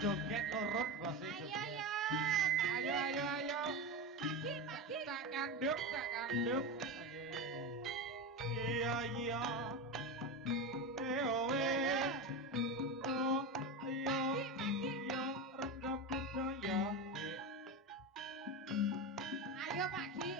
Joget urut bos itu. Ayo ayo. Pagi. Tak kanduk. Iya. Oh, ayo rendah budaya. Ayo pagi.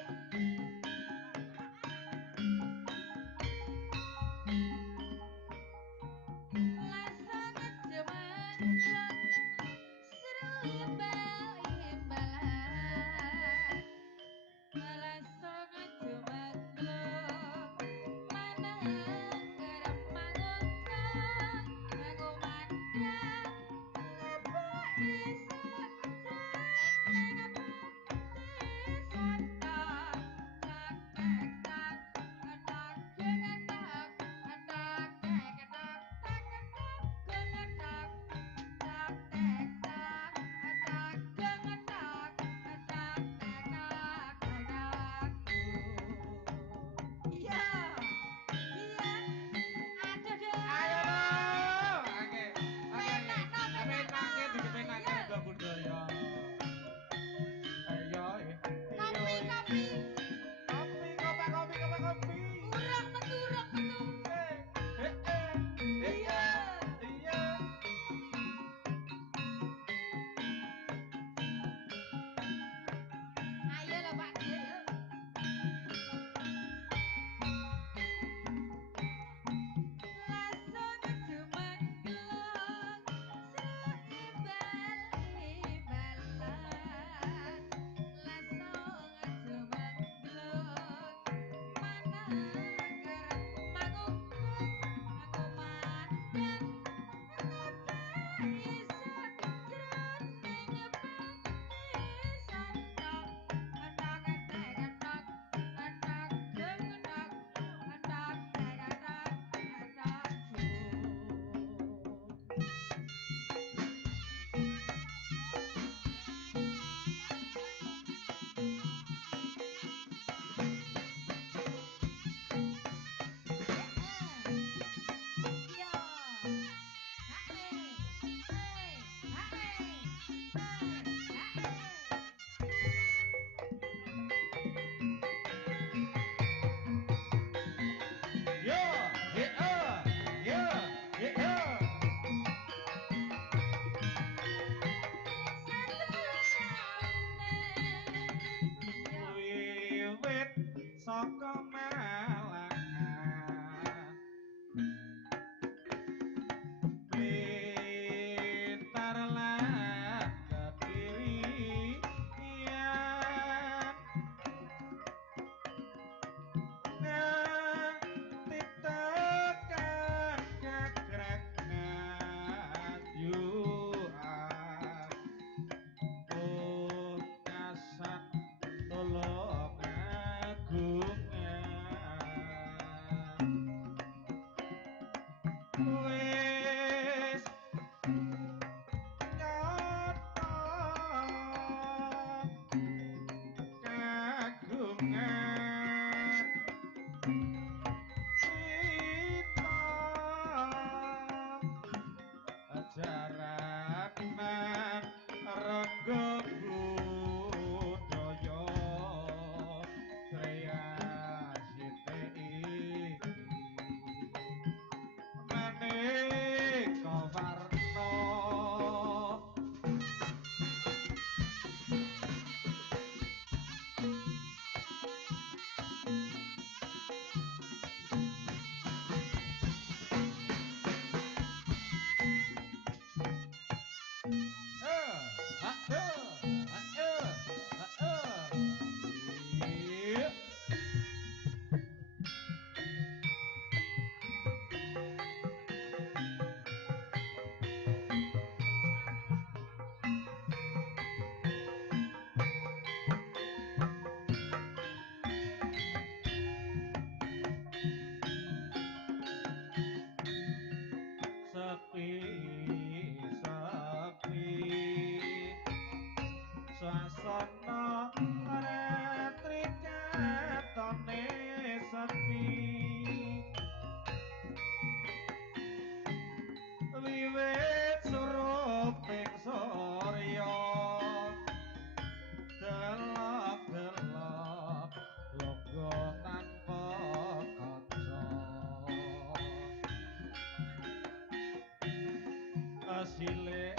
silir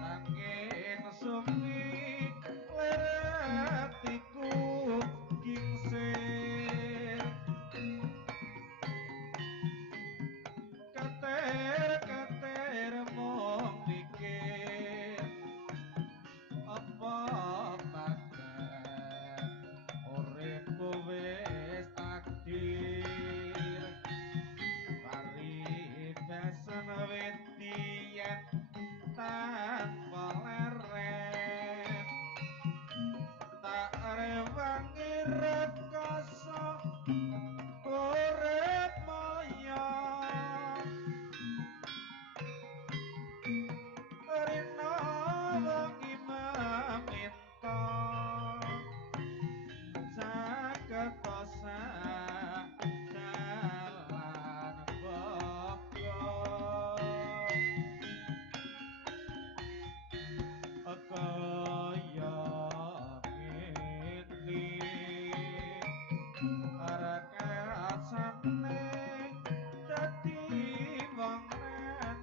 angin sumi leratiku kingsir kater mong mikir apa paten uripku wis takdir paribasan wedian tanpa leret tak rewangi rekoso urip moyo rina wengi meminta saketosa dalan boko kaya ngene rasane dadi wong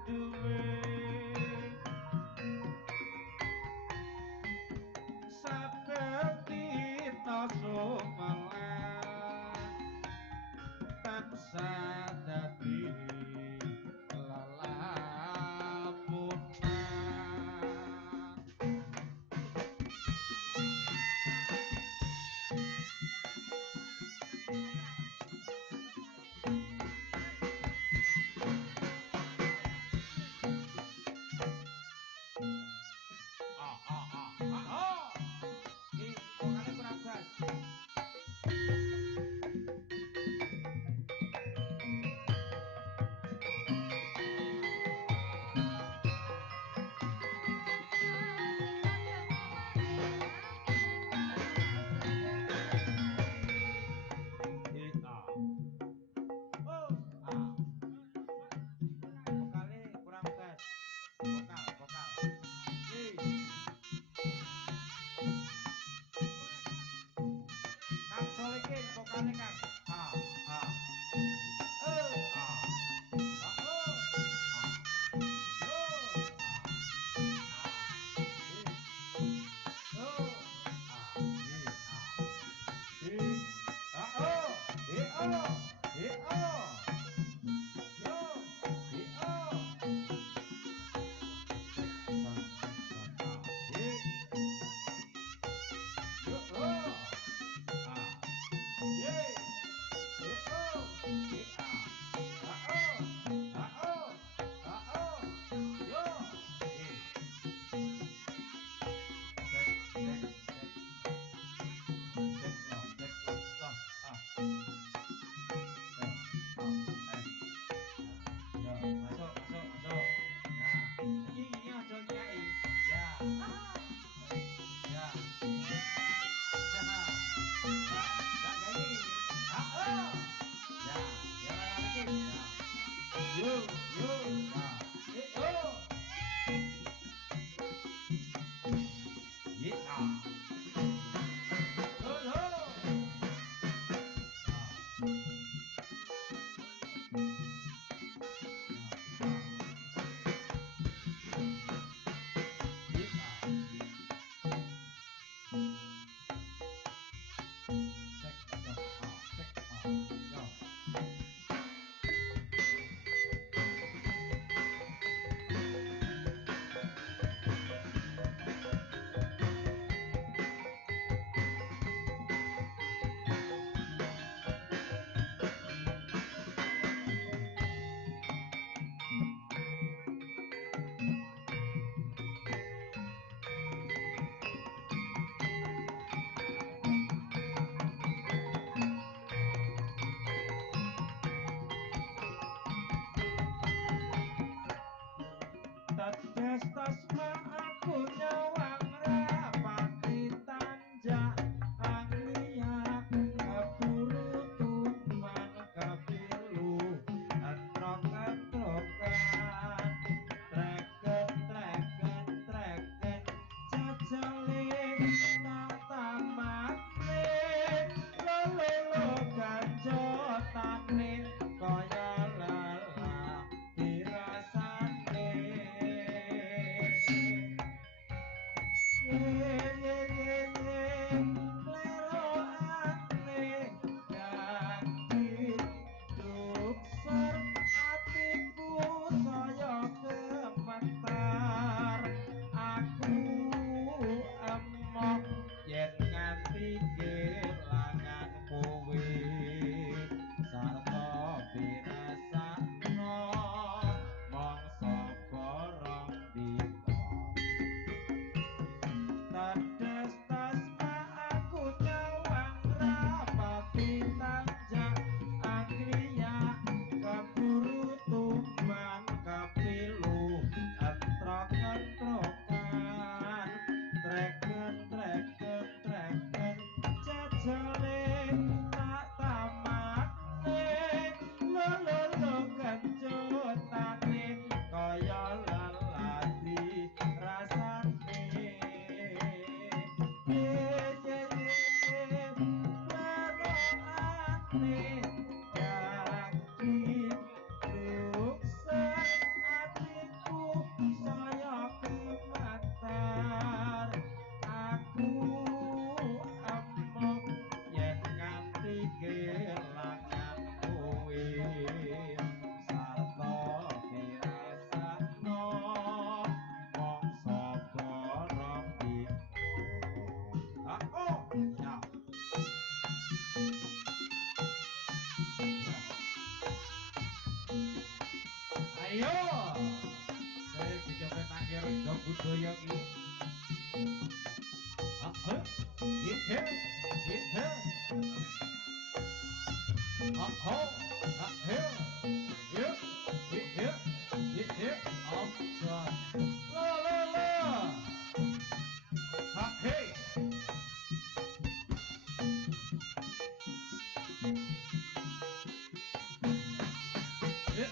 duwe saketita sumelan tansah dadi lelamunan vokale kurang gas. Vokale kurang gas. Vokal. Kang solikin vokale Kang. Ah. Tetes tasma aku nyawang rapati tanjak anglia keburu tuman kepilu antrok ketrokan treket jajale tata mati lolo ganjotane kaya Iya. Saya dicoba tangkir jog budaya iki. Aha. Ihe. Ihe. Aha. Aha. Iya. Ihe. Ihe. Apa? La la la. Ha hey.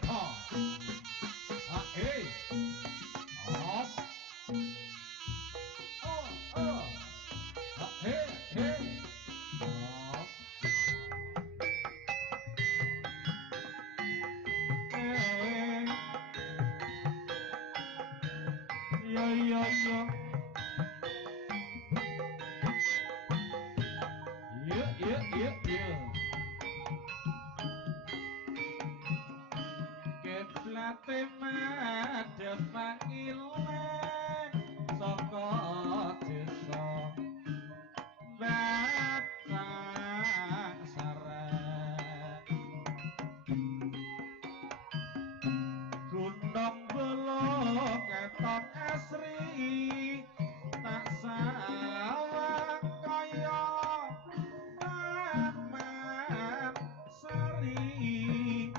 Ha. Ha hey. Up. Oh, oh. Ha hey, hey. Up. Hey. Yo yo yo. Yo yo yo yo. Keplate madhep panggilan saka desa Batang Saren Gunung Bolo keton asri tak sawang kaya Mamat Sari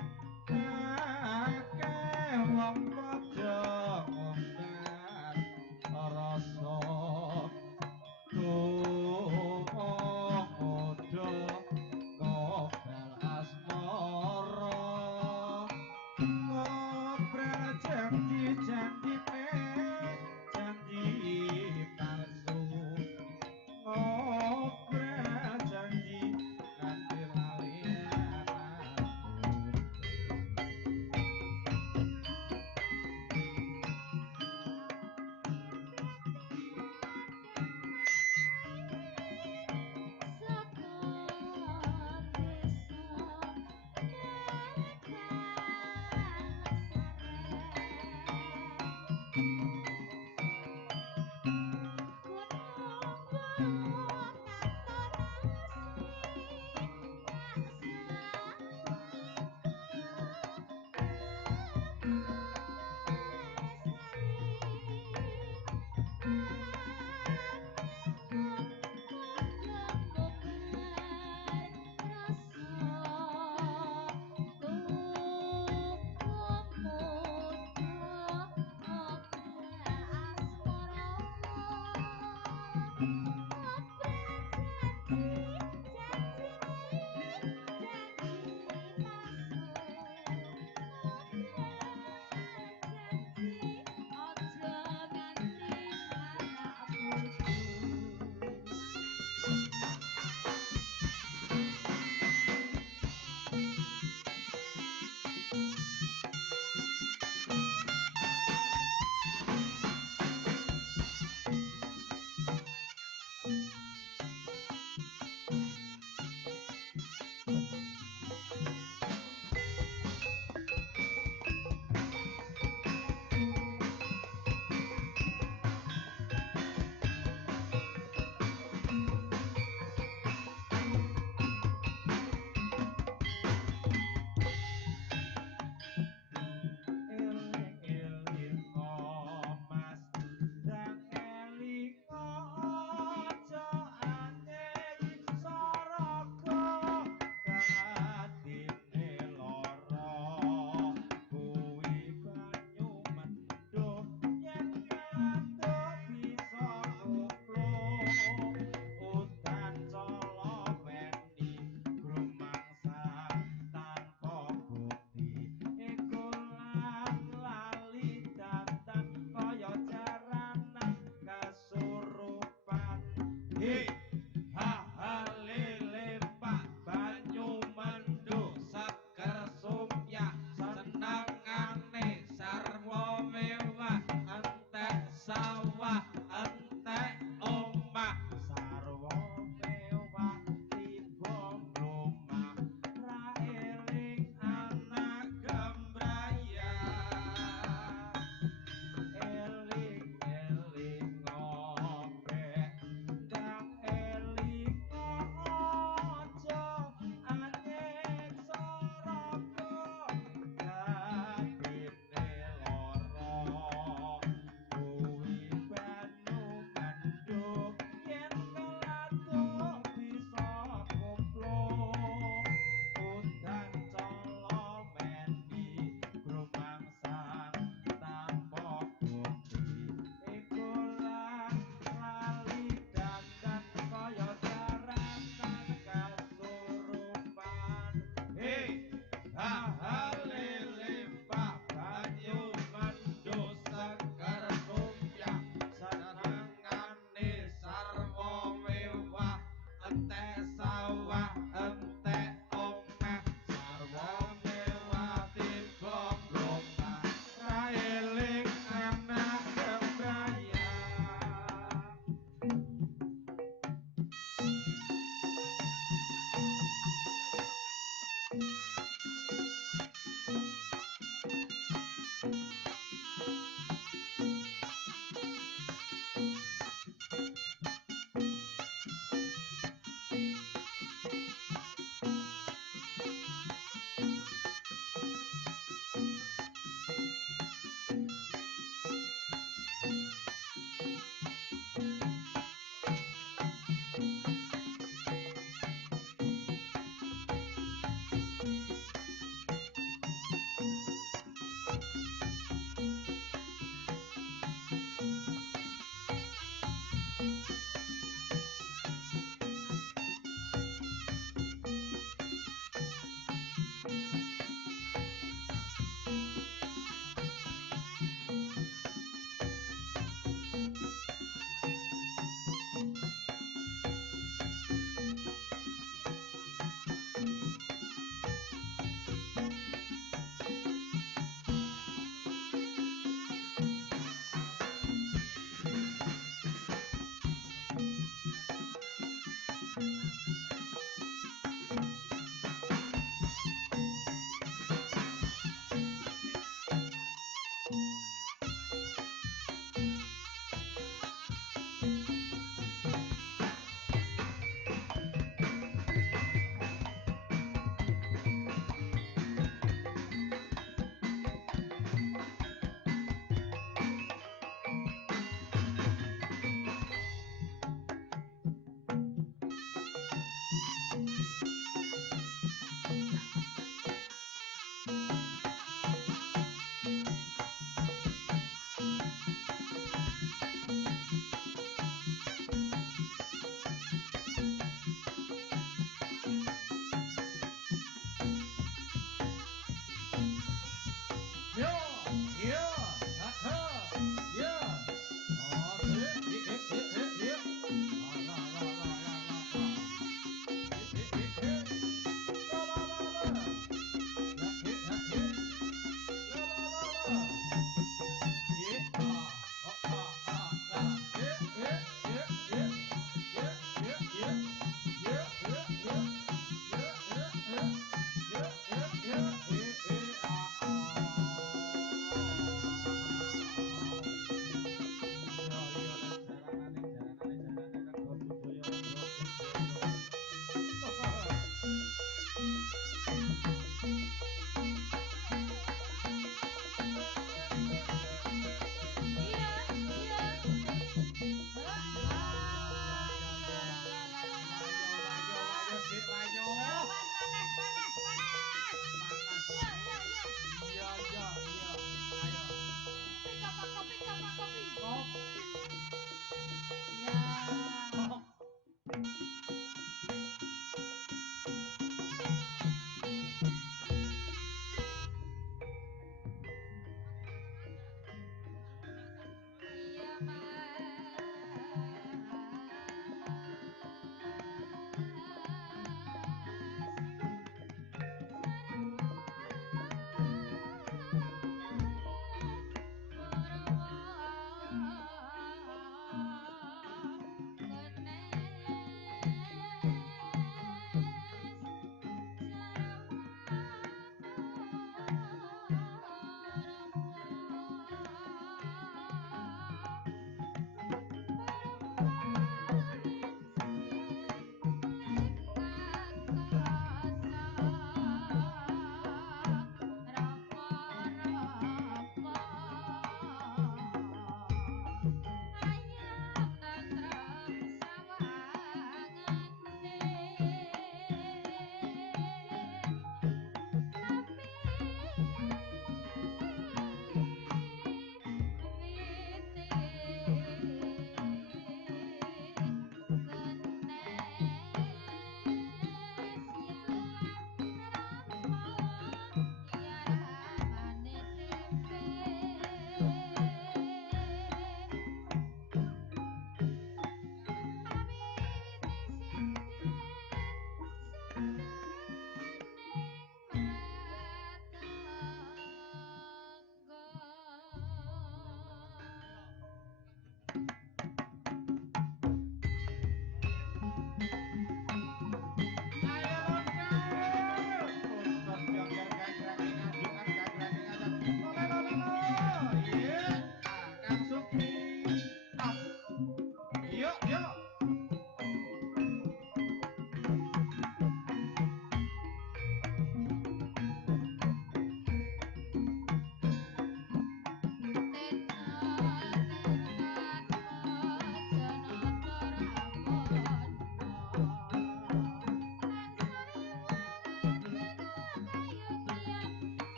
akeh wong padha ngundang Iya, ha, iya. Oh, iya, iya, iya, iya. La, la, la, la, la, la, la. Iya, iya, iya. La, la, la, la. La, iya, la, iya. La, la, la, la. Iya, ah, oh, ah, ah, la. Iya, iya, iya, iya. Iya, iya, iya. Iya, iya, iya. Iya, iya, iya. Iya, iya, iya. Iya, iya, ah, ah.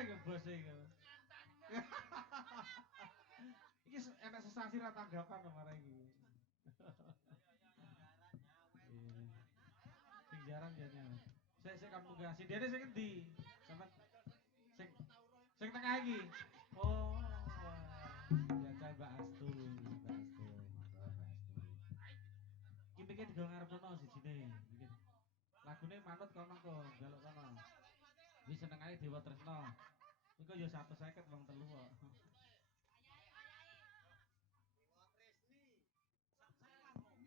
iku bos iku. Iki enek sesasi ra tanggapan to marang iki. Sing jarang ya nyawa. Sik kan munggah. Si Dene sing endi? Sampeyan sing tengah iki. Oh. Jajal Mbak Astu, Mbak Astu. Monggo Mbak Astu. Iki mikir digawe ngarepno sijine. Mikir. Lagune manut kono kok, njaluk kono. Wis seneng ae Dewa Tresna. Iku ya 150 wong telu kok.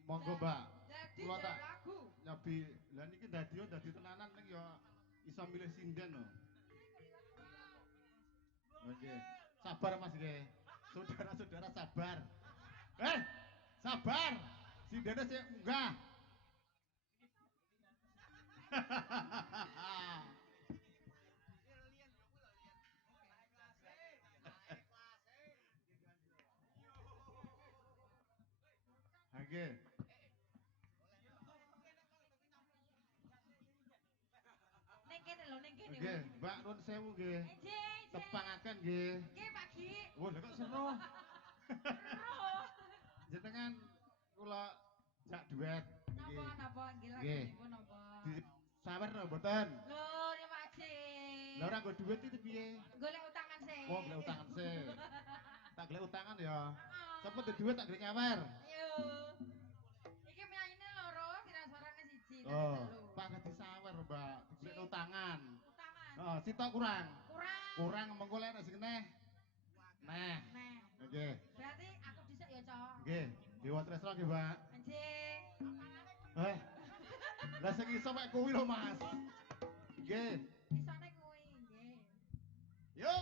Monggo Mbak. Jadi Kula tak lagu. nyobi. Lah niki dadi tenanan ning ya iso milih sinden lho. Oke. Sabar Mas nggih. Saudara-saudara sabar. Sabar. Sindene sik munggah. Oke. Ning kene lho, ning kene. Nggih, Mbak nuwun sewu nggih. Nggih. Tepangaken nggih. Nggih, Pak Ki. Wah, lha kok seru. Roh. Jenengan kula jak duet niki. Napa nggih Nggih. lagunipun napa? Di sawer lho mboten. Lho, terima kasih. Lah ora nggo duit itu piye? Golek utangan sih. Oh, golek utangan sih. Tak golek utangan ya. Heeh. Cepet di duit tak golek nyawer. Ayo. Iki penyanyinya loro, kira suarane siji kan Oh, telu. Pak gak disawer, Mbak. Digolek utangan. Utangan. Oh, sitok kurang. Kurang. Kurang mengko lek sing neh. Neh. Nah. Nggih. Berarti aku dhisik ya, Cok. Nggih, Dewa Tresna nggih, Mbak. Anjing. Lah sing iso mek kuwi lho, Mas. Nggih. Isane kuwi, nggih. Yo.